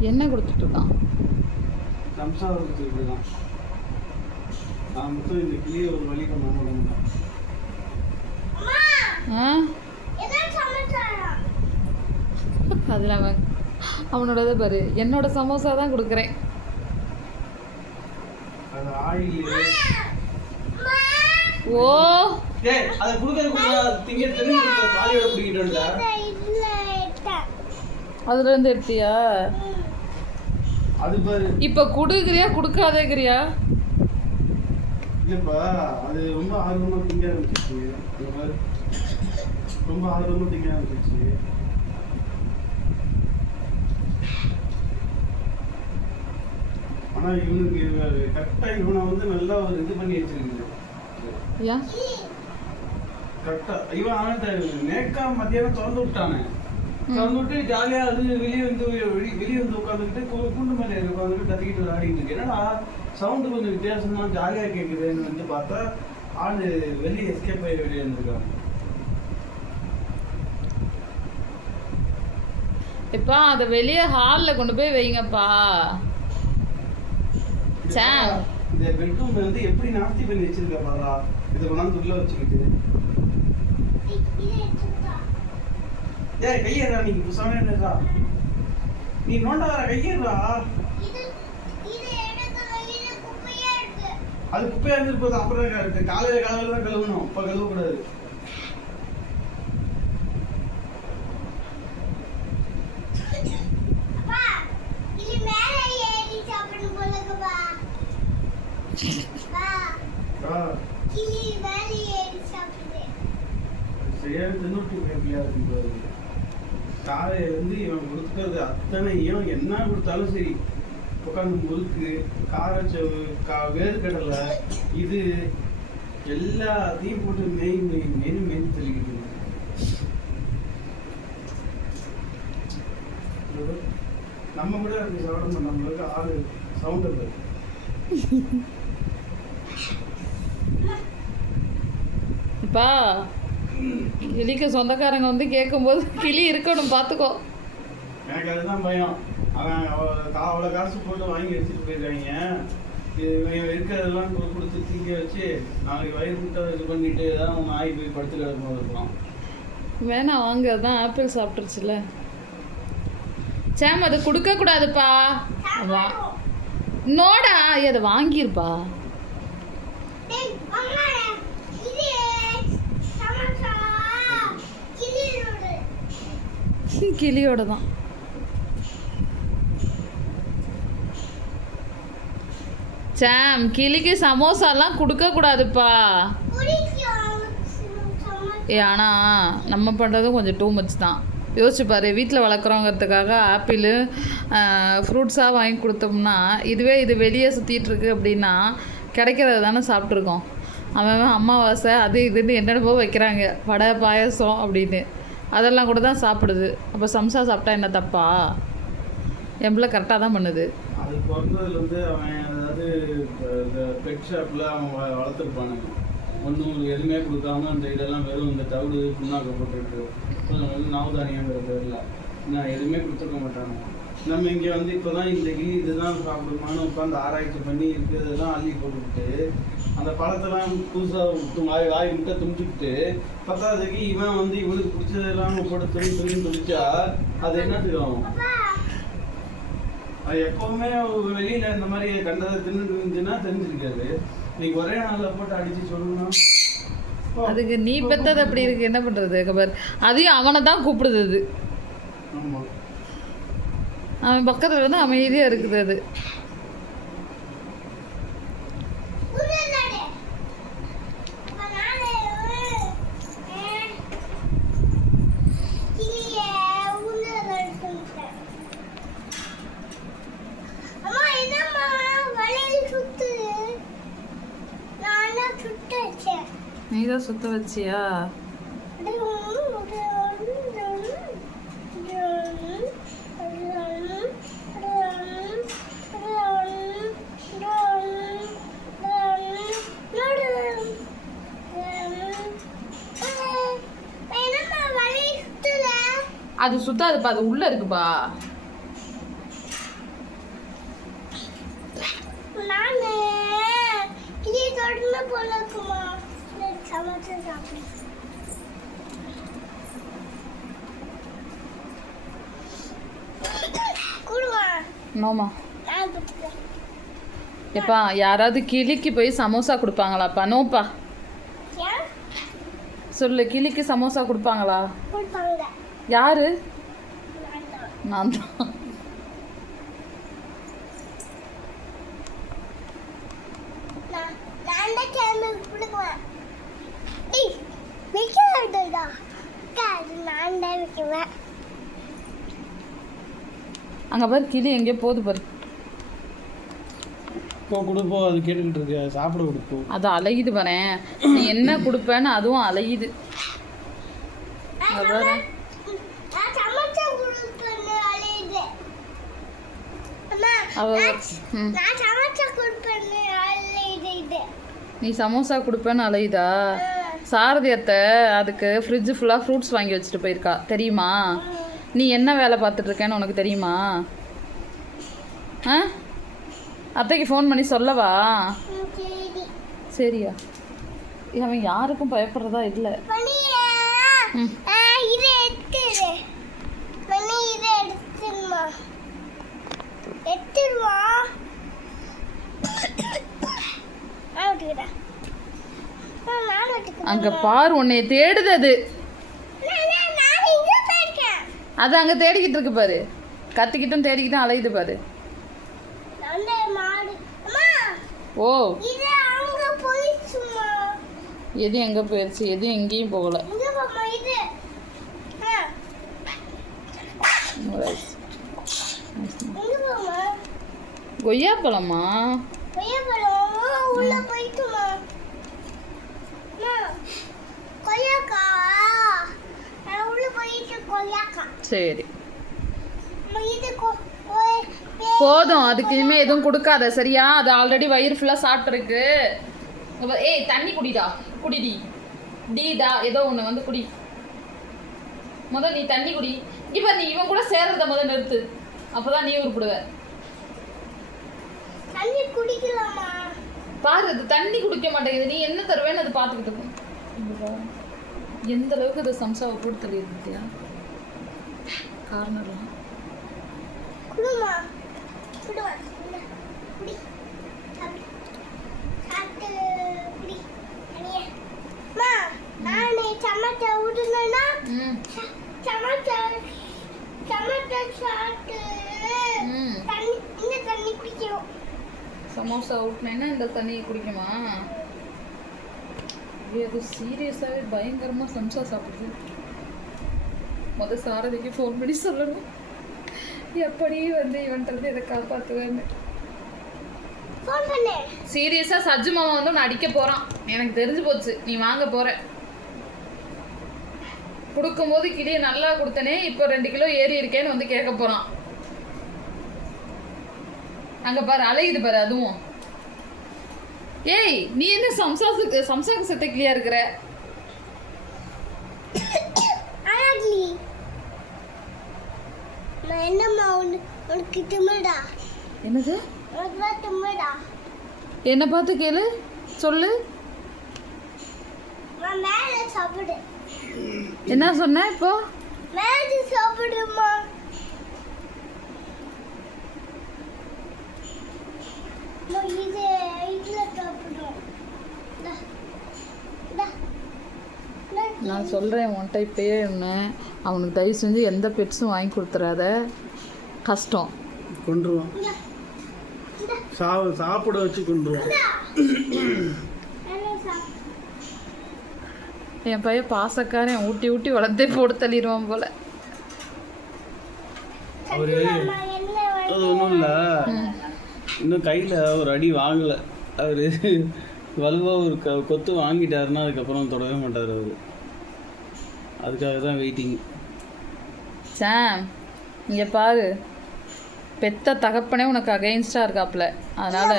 என்ன கொடுத்துட்டு இருக்கான் சம்சாரத்துக்கு இப்படிதான். நான் மட்டும் இந்த கிளியை ஒரு வழி பண்ண முடியும். ஆ? அதில் அவன் அவனோடதை பாரு. என்னோட சமோசா தான் கொடுக்குறேன். ஓ. அதை கொடுக்கறது கூட திங்க தெரிஞ்சு பாலியோட பிடிக்கிட்டு வந்தா அதுல இருந்து எடுத்தியா? அது பாரு. இப்போ கொடுக்குறியா கொடுக்காதேங்கிறியா? இல்லப்பா அது ரொம்ப ஆர்வமா திங்க ஆரம்பிச்சிச்சு ரொம்ப ஆர்வமா திங்க ஆரம்பிச்சிச்சு ஆனா இவனுக்கு கரெக்டா இவனை வந்து நல்லா ஒரு இது பண்ணி வச்சிருக்கு ஏன்? கரெக்டா இவன் அவன் நேக்கா மத்தியானம் திறந்து விட்டானே. திறந்து விட்டு ஜாலியா அது வெளியே வந்து வெளி- வெளியே வந்து உட்காந்துக்கிட்டு குண்டு மேலே உட்காந்துட்டு கத்திக்கிட்டு விளையாடிட்டு இருக்கு. என்னடா சவுண்டு கொஞ்சம் வித்தியாசமா ஜாலியா கேக்குதுன்னு வந்து பார்த்தா ஆளு வெளியே எஸ்கேப் ஆகி வெளியே இருந்திருக்காங்க இப்போ அதை வெளியே ஹாலில் கொண்டு போய் வைங்கப்பா. சாம். இந்த பெட்ரூம் வந்து எப்படி நாஸ்தி பண்ணி வச்சிருக்க பாரா? இதை கொண்டாந்து உள்ள வச்சுக்கிட்டு. ஏய் கையேறா நீ? புசாமே என்னடா நீ நோண்ட வர கையேறா அது குப்பையா போகுது அப்புறம் க- காலையில காலையில தான் கழுவணும். இப்ப கழுவக்கூடாது. ஆ, சரியான தின்னுட்டு பேப்பியா இருக்கு பாரு. காலையில இருந்து இவன் கொடுக்கறது அத்தனையும் என்ன கொடுத்தாலும் சரி. உட்காந்து முறுக்கு காரச்சவு கா வேர்க்கடலை இது எல்லாத்தையும் போட்டு மெய் மெய் மெனு மெனு தெளிக்கிட்டு நம்ம கூட இருக்கு சாப்பிட நம்மளுக்கு ஆளு சவுண்ட் இருக்கு. பா. கிளிக்கு சொந்தக்காரங்க வந்து கேட்கும்போது கிளி இருக்கணும் பார்த்துக்கோ எனக்கு அதுதான் பயம். அவன் அவ்வளோ காசு போட்டு வாங்கி எடுத்துட்டு இவன் இருக்கிறதெல்லாம் கொடு- கொடுத்து தீங்க வச்சு நாளைக்கு வயிறு முட்டை இது பண்ணிட்டு ஏதாவது அவன் நாய் போய் படுத்து கிடக்கும் இருக்கலாம். வேணாம் வாங்க அதான் ஆப்பிள் சாப்பிட்டுருச்சுல. சாம் அதை கொடுக்க கூடாதுப்பா வா நோடா அதை வாங்கியிருப்பா கிளியோட தான். சாம் கிளிக்கு சமோசாலாம் கொடுக்க கூடாதுப்பா. ஏ ஆனால் நம்ம பண்ணுறதும் கொஞ்சம் டூ மச் தான். யோசிச்சு பாரு வீட்டில் வளர்க்குறோங்கிறதுக்காக ஆப்பிள் ஃப்ரூட்ஸாக வாங்கி கொடுத்தோம்னா இதுவே இது வெளியே சுற்றிட்டு இருக்கு அப்படின்னா கிடைக்கிறத தானே சாப்பிட்ருக்கோம் அவன் அமாவாசை அது இதுன்னு என்னென்னமோ வைக்கிறாங்க. வடை பாயசம் அப்படின்னு. அதெல்லாம் கூட தான் சாப்பிடுது. அப்போ சம்சா சாப்பிட்டா என்ன தப்பா? என் பிள்ளை கரெக்டாக தான் பண்ணுது. அது பிறந்ததுலேருந்து அவன் அதாவது இந்த பெட் ஷாப்ல அவன் வளர்த்துருப்பானுங்க. ஒன்றும் எதுவுமே கொடுக்காம அந்த இதெல்லாம் வெறும் இந்த தவிடு புண்ணாக்க கொஞ்சம் வந்து நவதானியங்கிற பேரில் நான் எதுவுமே கொடுத்துருக்க மாட்டானுங்க. நம்ம இங்கே வந்து இப்போ தான் கிளி இதுதான் சாப்பிடுமான்னு உட்காந்து ஆராய்ச்சி பண்ணி இருக்கிறதெல்லாம் அள்ளி போட்டுக்கிட்டு அந்த பழத்தெல்லாம் புதுசாக வாய் வாய் முட்டை தும்பிச்சுக்கிட்டு பத்தாவதுக்கு இவன் வந்து இவனுக்கு பிடிச்சதெல்லாம் போட்டு துணி துணி துணிச்சா அது என்னத்துக்கு ஆகும் அது எப்பவுமே வெளியில இந்த மாதிரி கண்டதை தின்னுட்டு இருந்துச்சுன்னா தெரிஞ்சிருக்காது. நீங்க ஒரே நாள்ல போட்டு அடிச்சு சொல்லணும் அதுக்கு நீ பெத்தது அப்படி இருக்கு. என்ன பண்ணுறது கபர்? அதையும் அவனை தான் கூப்பிடுது அது. ஆமா. அவன் பக்கத்தில் வந்து அமைதியாக இருக்குது அது. நீ தான் சுத்த வச்சியா? அது சுத்தாதுப்பா அது உள்ள இருக்குப்பா. கொடுத்துக்கிறேன் எப்பா யாராவது கிளிக்கு போய் சமோசா கொடுப்பாங்களாப்பா? நோப்பா. சொல்லு கிளிக்கு சமோசா கொடுப்பாங்களா? கொடுப்பாங்க. யாரு? நான் தான் அங்கே பாரு கிளி எங்கேயோ போகுது பாரு. இப்போ கொடுப்போம் அது கேட்டுக்கிட்டு இருக்கு சாப்பிட கொடுப்போம் அது அலையுது வரேன் நீ என்ன கொடுப்பேன்னு அதுவும் அலையுது. அதானே. சம- நான் சமைச்ச கொடுப்பேன்னு அழையுது அம்மா அவ நான் ம் நான் சமைச்ச கொடுப்பேன்னு அழையுது இது நீ சமோசா கொடுப்பேன்னு அலையுதா. சாரதி அத்தை அதுக்கு ஃப்ரிட்ஜு ஃபுல்லாக ஃப்ரூட்ஸ் வாங்கி வச்சுட்டு போயிருக்கா. தெரியுமா? நீ என்ன வேலை பார்த்துட்டு இருக்கேன்னு உனக்கு தெரியுமா? ஆ? அத்தைக்கு ஃபோன் பண்ணி சொல்லவா? சரியா? அவன் யாருக்கும் பயப்படுறதா இல்லை. ம். ஆ, இதை எடுத்துரு மணி இதை எடுத்துருமா எடுத்துக்கிறேன் அங்கே பாரு உன்னை தேடுது அது. அது அங்கே தேடிக்கிட்டு இருக்கு பாரு. கத்திக்கிட்டும் தேடிக்கிட்டும் அலையுது பாரு. ஓ. எது எங்கே போயிடுச்சு எது எங்கேயும் போகல இங்க போமா இது ஆ, இங்க போமா கொய்யா பழமா உள்ள போயிட்டுமா. கொய்யாக்கா. நான் உள்ள போயிட்டு கொய்யாக்கா. சரி. இது போதும் அதுக்கு இனிமே எதுவும் கொடுக்காத சரியா? அது ஆல்ரெடி வயிறு ஃபுல்லாக சாப்பிட்ருக்கு ஏய் தண்ணி குடிடா குடிடி. டீடா ஏதோ ஒன்று வந்து குடி. முத நீ தண்ணி குடி. இப்போ நீ இவன் கூட சேர்றத முத நிறுத்து. அப்பதான் நீ உருப்பிடுவ தண்ணி குடிக்கலாமா? பாரு அது தண்ணி குடிக்க மாட்டேங்குது. நீ என்ன தருவேன்னு அது பார்த்துக்கிட்டு இருக்கும். எந்த அளவுக்கு அது சம்சாவை போட்டு தெரியுது பார்த்தியா கார்னர்லாம் நான் சமச்ச விடுனா ம். சமச்ச சமச்ச சாப்பிட்டு தண்ணி சமோசா ஊட்டினேன்னா இந்த தண்ணியை குடிக்குமா அது சீரியஸாகவே பயங்கரமாக சம்சா சாப்பிடுது. முத சாரதிக்கு ஃபோன் பண்ணி சொல்லணும். எப்படி வந்து இவன்றது இதை காப்பாற்றுவேன்னு சீரியஸாக சஜ்ஜு மாமா வந்து உன்னை அடிக்க போகிறான் எனக்கு தெரிஞ்சு போச்சு. நீ வாங்க போகிற கொடுக்கும்போது கிளியை நல்லா கொடுத்தனே இப்போ ரெண்டு கிலோ ஏறி இருக்கேன்னு வந்து கேட்க போகிறான் அங்கே பாரு அலையுது பாரு அதுவும். ஏய் நீ என்ன சம்சாசுக்கு சம்சாக்கு செத்த கிளியா இருக்கிற? என்னம்மா உனக்கு திமிடா? என்னது? திமிடா. என்னை பார்த்து கேளு சொல்லு. என்ன சொன்ன இப்போ மேலே சாப்பிடுமா அம்மா, இது இதில் சாப்பிடும் இந்தா. இந்தா. இந்தா. நான் சொல்கிறேன் உன்கிட்ட இப்பயே ஒன்று அவனுக்கு தயவு செஞ்சு எந்த பெட்ஸும் வாங்கி கொடுத்துறாத கஷ்டம் கொண்டுருவோம். இந்தா. சா சாப்பிட வச்சு கொண்டுருவோம் சாப்பிடு. என் பையன் பாசக்காரன் ஊட்டி ஊட்டி வளர்த்தே போட்டு தள்ளிடுவான் போல அவரு? அது ஒன்றும் இல்லை இன்னும் கையில் ஒரு அடி வாங்கலை அவர் வலுவாக ஒரு க கொத்து வாங்கிட்டாருன்னா அதுக்கப்புறம் தொடவே மாட்டார் அவர் அதுக்காக தான் வெயிட்டிங் சாம் இங்கே பாரு. பெத்த தகப்பனே உனக்கு அகைன்ஸ்டாக இருக்காப்புல. அதனால்